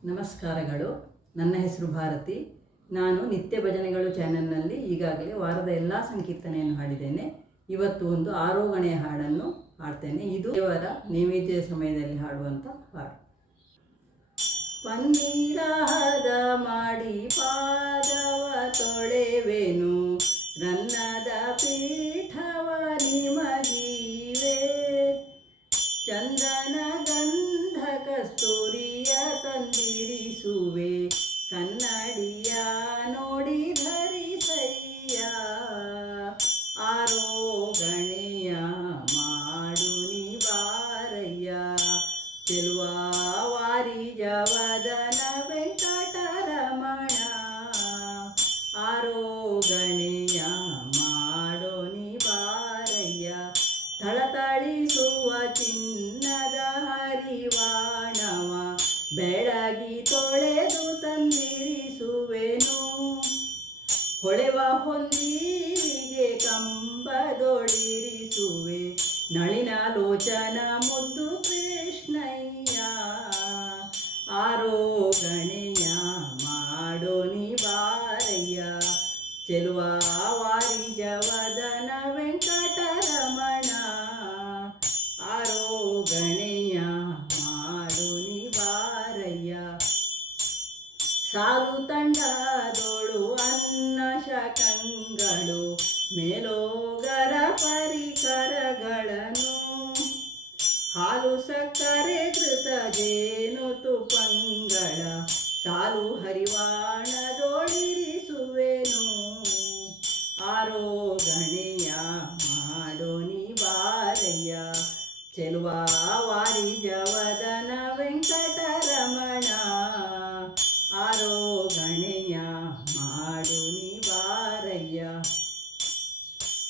ನಮಸ್ಕಾರಗಳು. ನನ್ನ ಹೆಸರು ಭಾರತಿ. ನಾನು ನಿತ್ಯ ಭಜನೆಗಳು ಚಾನೆಲ್ನಲ್ಲಿ ಈಗಾಗಲೇ ವಾರದ ಎಲ್ಲ ಸಂಕೀರ್ತನೆಯನ್ನು ಹಾಡಿದ್ದೇನೆ. ಇವತ್ತು ಒಂದು ಆರೋಗಣೆಯ ಹಾಡನ್ನು ಹಾಡ್ತೇನೆ. ಇದು ದೇವರ ನೈವೇದ್ಯ ಸಮಯದಲ್ಲಿ ಹಾಡುವಂಥ ಹಾಡು. ಪನ್ನೀರಾದ ಮಾಡಿ ಪಾದವ ತೊಳೆವೆನು, ರನ್ನದ ಪೀಠವ ನಿಮಗಿವೆ, ಚಂದನ ಗಂಧ ಕಸ್ತೂರಿಯ ತಂದಿರಿಸುವೆ, ಕನ್ನಡಿಯ ನೋಡಿ ಧರಿಸಯ್ಯ, ಆರೋಗಣೆಯ ಮಾಡು ನಿವಾರಯ್ಯ, ಚೆಲುವ ವಾರಿಜವದನ ವೆಂಕಟರಮಣ, ಆರೋಗಣೆಯ ಮಾಡೋ ನಿವಾರಯ್ಯ, ಥಳಥಳಿಸುವ ಚಿನ್ನದ ಹರಿವಾಣವ ಬೆಳಗಿ ತೊಳೆದು ತಂದಿರಿಸುವೆನು, ಹೊಳೆವ ಹೊಂದಿಗೆ ಕಂಬದೊಳಿರಿಸುವೆ, ನಳಿನ ಲೋಚನ ಮುದ್ದು ಕೃಷ್ಣಯ್ಯ, ಆರೋಗಣೆಯ ಮಾಡೋ ನಿವಾರಯ್ಯ, ಚೆಲುವ ವಾರಿಜವದನ ವೆಂಕಟರಮಣ, ಆರೋಗಣೆಯ ಮಾಡು ನಿವಾರಯ್ಯ, ಸಾಲು ತಂಡದೋಳು ಅನ್ನ ಶಕಂಗಳು ಮೇಲೋಗರ ಪರಿಕರಗಳನ್ನು, ಹಾಲು ಸಕ್ಕರೆ ಕೃತ ಜೇನು ತುಪ್ಪಂಗಳ ಸಾಲು ಹರಿವಾಣದೊಳಿರಿಸುವೆನು, ಆರೋಗಣೆಯ ಮಾಡೋ ನಿವಾರಯ್ಯ, ಚೆಲುವ ವಾರಿಜವದನ ವೆಂಕಟರಮಣ, ಆರೋಗಣೆಯ ಮಾಡು ನಿವಾರಯ್ಯ,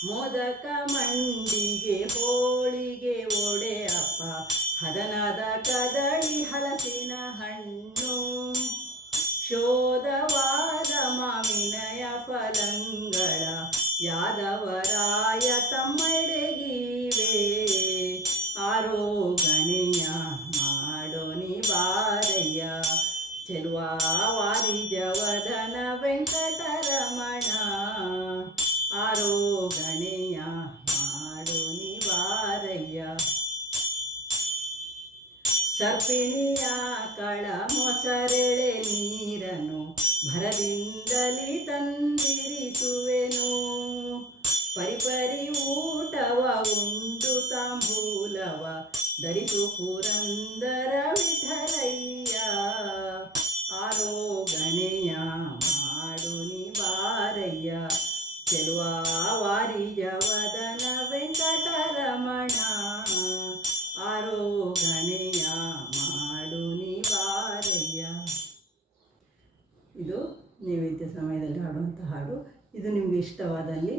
ಮೋದಕ ಮಂಡಿಗೆ ಹೋಳಿಗೆ ಒಡೆ ಅಪ್ಪ, ಹದನದ ಕದಳಿ ಹಲಸಿನ ಹಣ್ಣು, ಶೋಧವಾದ ಮಾವಿನಯ ಫಲಂಗಳ ಯಾದವರಾಯ ತಮ್ಮೆಡೆಗಿವೆ, ಆರೋಗಣೆಯ ಮಾಡೋ ನಿವಾರಯ್ಯ, ಚೆಲುವ ವಾರಿಜವದನ ವೆಂಕಟರಮಣ, ಆರೋಗಣೆಯ ಮಾಡು ನಿವಾರಯ್ಯ, ಸರ್ಪಿಣಿಯ ಕಳ ಮೊಸರೆಳೆ ನೀರನ್ನು ಭರದಿಂದಲಿ ತಂದಿರಿಸುವೆನು, ಪರಿಪರಿ ಊಟವ ಉಂಡು ತಾಂಬೂಲವ ಧರಿಸು ಪುರಂದರ ವಿಠಲಯ್ಯ, ಆರೋಗಣೆಯ ಮಾಡು ನಿವಾರಯ್ಯ, ಚೆಲುವ ವಾರಿಜವದನ ವೆಂಕಟರಮಣ, ಆರೋಗಣೆಯ ಮಾಡು ನಿವಾರಯ್ಯ. ಇದು ನೈವೇದ್ಯ ಸಮಯದಲ್ಲಿ ಹಾಡುವಂಥ ಹಾಡು. ಇದು ನಿಮಗೆ ಇಷ್ಟವಾದಲ್ಲಿ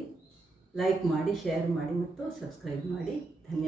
ಲೈಕ್ ಮಾಡಿ, ಶೇರ್ ಮಾಡಿ ಮತ್ತು ಸಬ್ಸ್ಕ್ರೈಬ್ ಮಾಡಿ. ಧನ್ಯವಾದ.